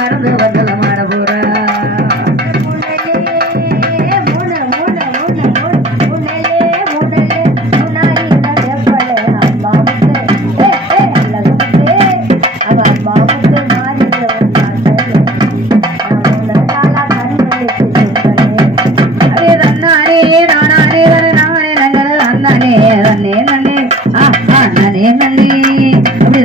மறந்து வந்தலமான போறா நன்னே நன்னே ஆ நன்னே நன்னே அப்படி